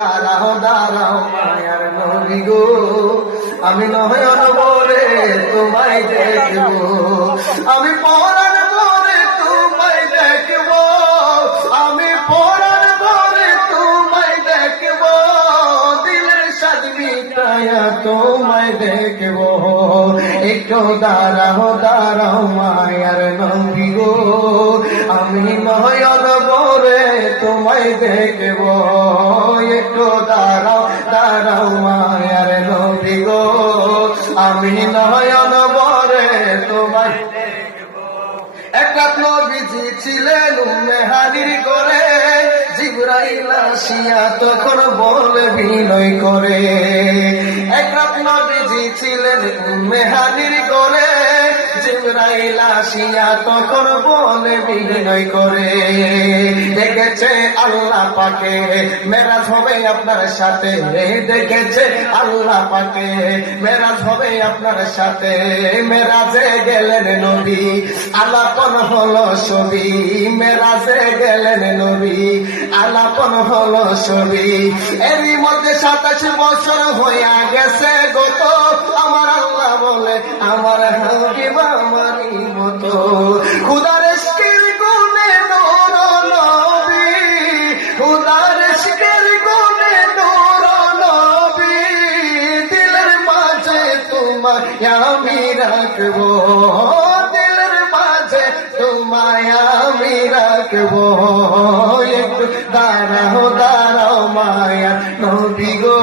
দাঁড়াও দাঁড়াও মায়ার নবী গো, আমি নয়ন ভরে তোমায় দেখব, আমি পরাণ ভরে তোমায় দেখব, আমি পরাণ ভরে তোমায় দেখব, দিলের সাদ মিটায়া তোমায় দেখব। একটু দাঁড়াও দাঁড়াও মায়ার নবী গো, আমি নয়ন ভরে তোমায় দেখব। একটু দাঁড়াও দাঁড়াও মায়ার নবী গো, আমি নয়ন ভরে তোমায় দেখব। এক রাত নবীজি ছিলেন মেহানির করে, জিবরাইল আসিয়া তখন বলে বিনয় করে। এক রাত নবীজি ছিলেন মেহানির করে, জিবরাইল আসিয়া তখন বলে বিনয় করে। দেখেছে আল্লাহ পাকে মেরাজ হবে আপনার সাথে, দেখেছে আল্লাহ পাকে মেরাজ হবে আপনার সাথে। মেরাজে গেলেন নবী, আলাপন হলো ছবি, মেরাজে গেলেন নবী, আলাপন হলো ছবি। এরই মধ্যে 27 বছর হইয়া গেছে গত, আমার আল্লাহ বলে আমার হাবিব আমারই মতো। খুদার ইশকের গুণে নূর নবী, খুদার ইশকের গুণে নূর নবী, দিলের মাঝে তোমায় আমি রাখবো, দিলের মাঝে তোমায় আমি রাখবো। একটু দাঁড়াও দাঁড়াও মায়া নবী গো,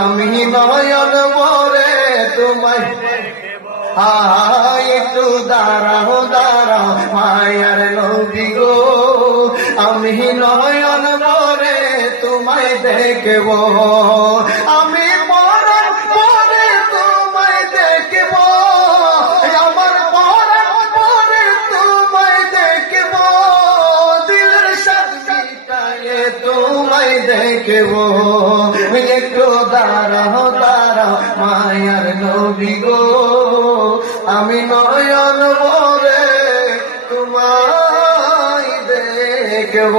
আমি নয়ন ভরে তোমায় দেখব। একটু দাঁড়াও দাঁড়াও মায়ার নবী গো, আমি নয়ন ভরে তোমায় দেখব। আমি পরাণ ভরে তোমায় দেখব, আমার পরাণ ভরে তোমায় দেখব, দিলের সাদ মিটায়ে তোমায় দেখব। একটু দাঁড়াও দাঁড়াও মায়ার নবী গো, আমি নয়ন ভরে তোমায় দেখব।